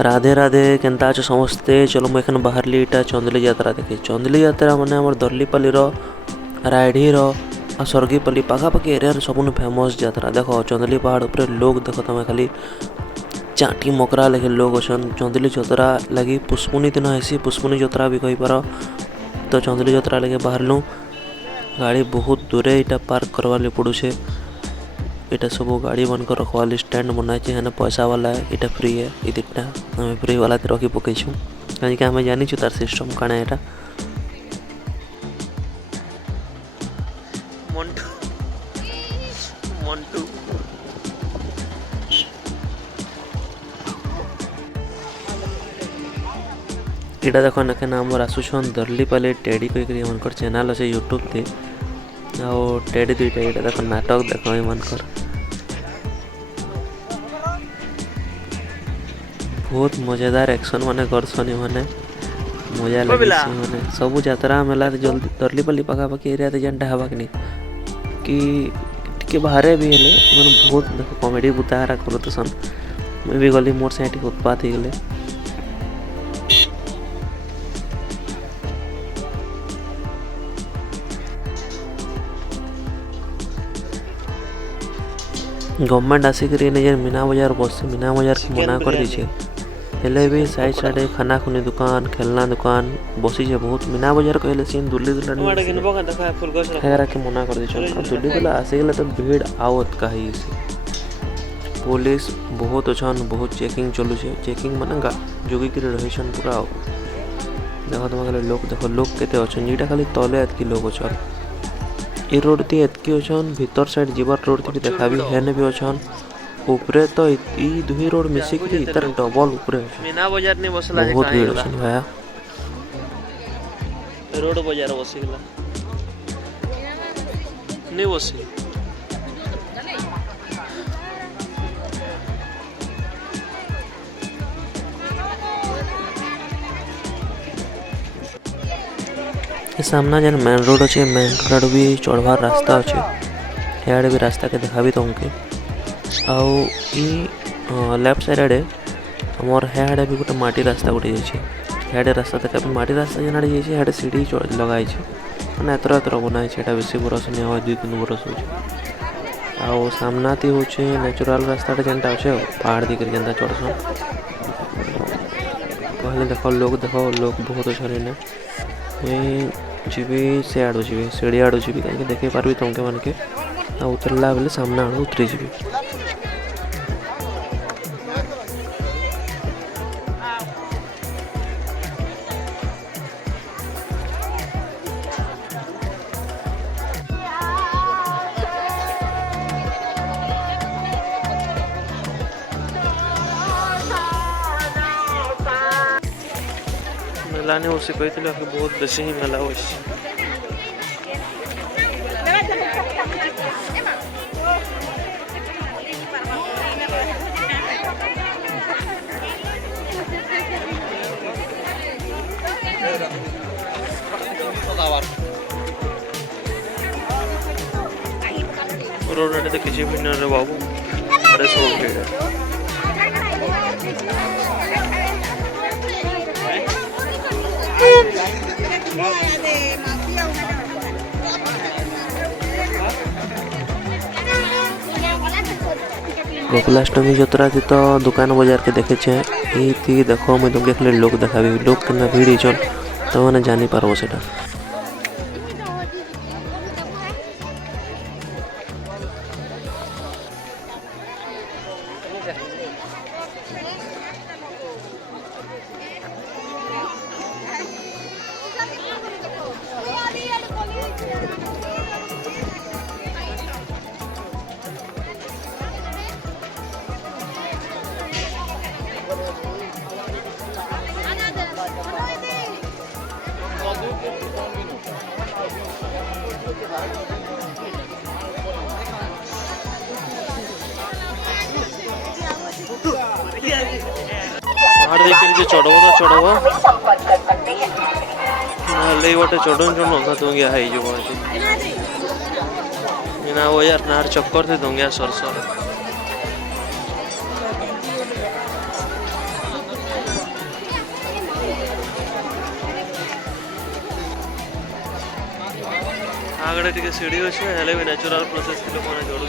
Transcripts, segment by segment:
राधे राधे केन्ता अछ समस्ते। चलो मुझे बाहरली इटा चंदली यात्रा देखी। चंदली यात्रा माने आम दर्लीपाली रायढ़ीर आ स्वर्गीपल्ली पाखापाखि एरिया सबुन फेमस यात्रा। देख चंदली पहाड़ उपर लोग देख तुम खाली चाटी मकरा लगे लोग अच्छन। चंदली यात्रा लगी पुष्पुनी दिन हेसी, पुष्पुनी यात्रा भी कहीपर। तो चंदली यात्रा लगे बाहरलु। गाड़ी बहुत दूरे इटा पार्क करवा पड़ूचे। इटा सब गाड़ी बनकर रखवाली स्टैंड बनाई है। पैसा वाला है, इटा फ्री है। इटा हमें फ्री वाला रखी पकईछु कहीं हमें जानी तार सिस्टम काण है। इटा देख ना आमर आसुछन दर्लीपाली टेडी कहीकर चैनल अच्छे यूट्यूब थे। आओ टेडी दुईटा ये देख नाटक देख मनकर बहुत मजेदार एक्शन माने करसन। माने मजा लगे माने सब यात्रा मेला जल्दी दर्लीपाली पाखापाखि एरिया जेनटा हवा कि टिके बाहर भी हेले मैंने बहुत कॉमेडी बुताहारा करतसन। मैं भी गली मोर से उत्पात हो गले। गवर्नमेंट आसिक मीना बजार बस मीना बजार के मना कर दीचे। हेले भी साइड साइड खाना खुनी दुकान खेलना दुकान बसी है बहुत। मीना बजार कहले सीन दुल्ली दुल्हन के मना कर दीछन। दुल्ली दुल्हा आसिगले तो भीड़ आवत कही पुलिस बहुत अच्छन, बहुत चेकिंग चलू। चेकिंग माने जोगी कि रहीछन पूरा। देख तुम लोग देख लोग केते अच्छन। ये खाली तले एतकी लोग अच्छन। ये रोड ती एतकी अच्छन। भीतर साइड जीवार रोड थी देखा भी हेने भी अच्छन। ऊपरे तो ई दुही रोड मिसिक इतर डबल ऊपरे मीना बाजार ने बसला बहुत भीड़ अच्छन भाया। रोड बाजार बसिगला नहीं बसी। सामना जेन मेन रोड अच्छे मेन रोड भी चढ़वार रास्ता अच्छे। हेड़े भी रास्ता के देखा भी तुमके आउ लेफ्ट साइड आड़े आमर हेड़े भी गोटे माटी रास्ता गोटे जाइए। हेड़े रास्ता देखा माटी रास्ता जेन आड़े जाइए हेड़े सीढ़ी लगाई मैंने एतर एतर बनाई। बेसी बरस नहीं हुआ 2-3 बरस हो। सामना थी हूँ नेचुराल रास्ता जेनटा अच्छे पहाड़ दिख जेनता चढ़सन। कहले देख लोग बहुत अच्छे। जी से आड़ू जी सीढ़ी आड़ू जी कहीं देखे पार्बी तुमके मन के उतरला बेले सामना आड़ू उतरी जी। मेला नहीं उसी कही बहुत बेसी ही मेला हो। रोड तो किसी भी नहीं बाबू अरे सब भीड़ है। गोकुलाष्टमी यात्रा थी तो दुकान बाजार के देखे थी। देखो मुझे तुमके खाली लोग देखा लोग के भीड़ छन तो मैंने जानी पार्ब से। पहाड़ देखिए चढ़ब तो चढ़ब ना गोटे चढ़न चढ़ दुंगिया मीना बजार नार चक्कर थे दुंगिया सरसर आगड़े टिके सीढ़ी अच्छे हेले भी नेचुरल प्रोसेस थी लोग जोड़ू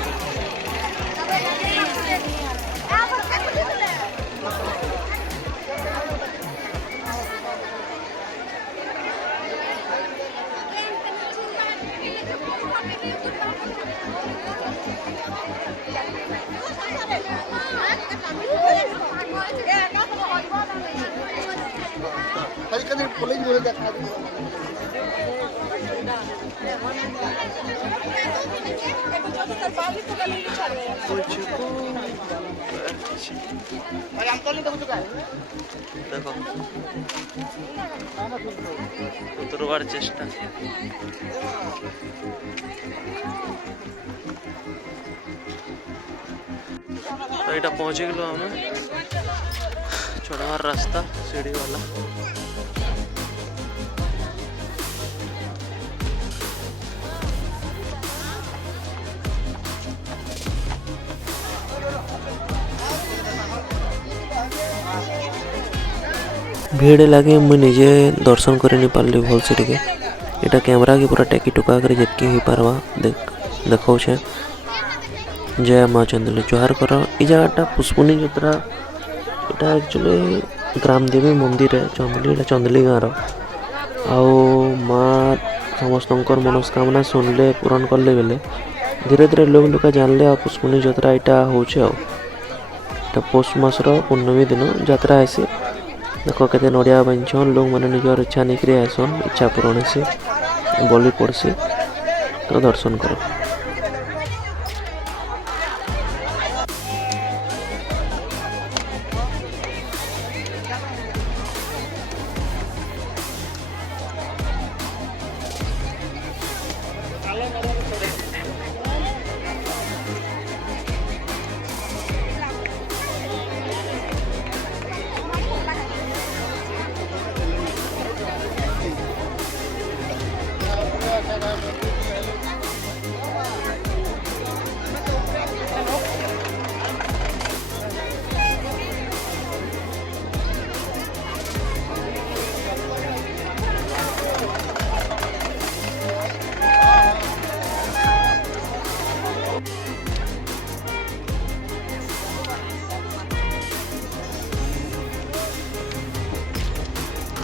देखो उतरवार चेष्टा तो यहाँ पहुँची गलु आम चढ़ार रास्ता सीढ़ी वाला भीड़ लगे मुझे निजे दर्शन कर नहीं पार्ली भल से टिके इटा कैमरा के पूरा टेकी टुका कर जितकी हो पारवा देखो जय माँ चंदली जोहार कर इ जगटा पुष्पुनी यात्रा यहाँ एक्चुअली ग्रामदेवी मंदिर है चंदली एटा चंदली गाँव आउ माँ समस्त मनोस्कामना सुनले पूरण कले बेले धीरे धीरे लोग लुका जानले आ पुष्पुनी यात्रा यहाँ हो पौष मासर पूर्णमी दिन यात्रा आसी देख के नड़िया बांधन लोग मैंने निजर इच्छा नहीं आसन इच्छा पूरण से बलि पड़सी तो दर्शन कर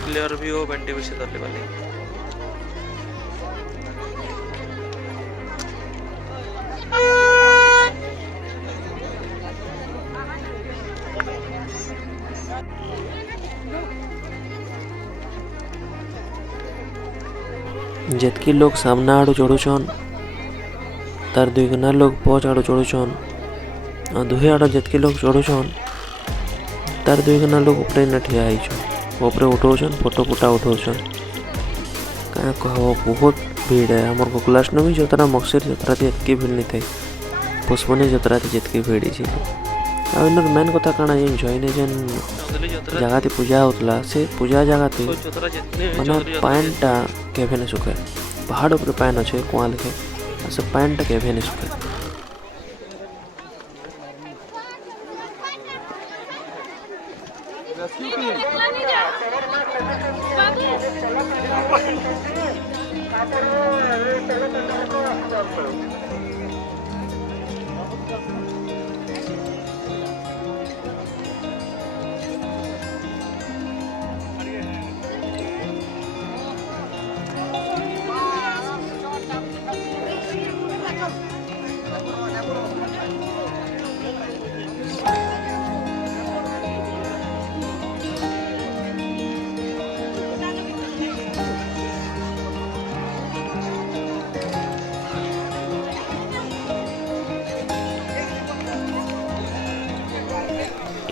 क्लियर व्यू बंटी विषय तरले वाली जितकी लोग सामना आड़ू जोड़ुछन तार दुईगुना लोग पच आड़ू जोड़ुछन और दुहे आड़ जितकी लोग जोड़ुछन तार दुईगुना लोग ऊपर न ठिया ऊपर उठाऊन फोटो फुटा उठाऊन क्या कह बहुत भीड़ है आम गोकुलाष्टमी यात्रा मक्सिर यात्रा जितकी भीड़ नहीं थे पुष्पनी यात्रा जितकी भीड़ आन मेन कथा काना जन जेन जगह पूजा होता से पूजा जगह माने पानटा केभे नहीं सुखे पहाड़ पर पान अच्छे कुआ लिखे से पानटा केभे नहीं सुखे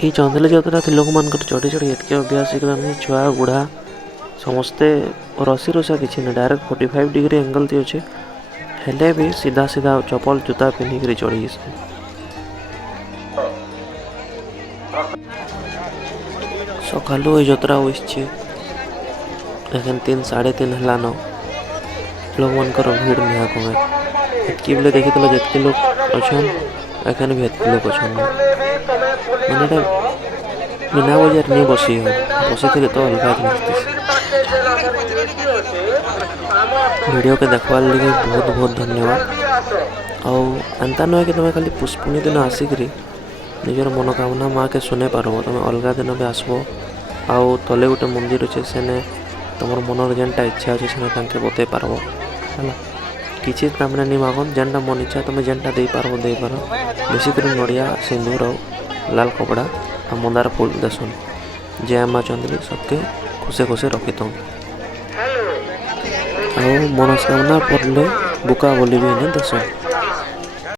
ये चंदली यात्रा लोक मान चढ़ी चढ़ी एतके अभ्यास छुआ बुढ़ा समस्ते रसी रुसा किसी ना डायरेक्ट 45 डिग्री एंगल थी अच्छे हेले भी सीधा सीधा चपल जूता पिंधिक चढ़ी सकालू ये यात्रा होइछे एखन 3 साढ़े 3 हलान लोक मान भीड़ निहा कमे एतकी बेले देखी जितके लोग अच्छन एखन भी एतके लोग अच्छन मैंने मीना बजार नहीं बसी थे तो अलग वीडियो के देखवार लगे बहुत बहुत धन्यवाद। आउ एंता नुहे कि तुम खाली पुष्पुनी दिन आसिक निजर मनोकामना माँ के शुने पारब। तुम अलग दिन भी आसब आउ तले गोटे मंदिर अच्छे सेने तुम मनर जेनटा इच्छा अच्छे से बतई पारब है किसी तामने नहीं मागन जेनटा मन इच्छा तुम जेनटा दे पार दे पार बेसिक नड़िया सिंदूर आ लाल कपड़ा आ मंदार फूल देसन जय माँ चंद्री सबके खुशे खुशे रखी तुम आ मनस्कामना पड़े बुका बोली भी इन्हें देसन।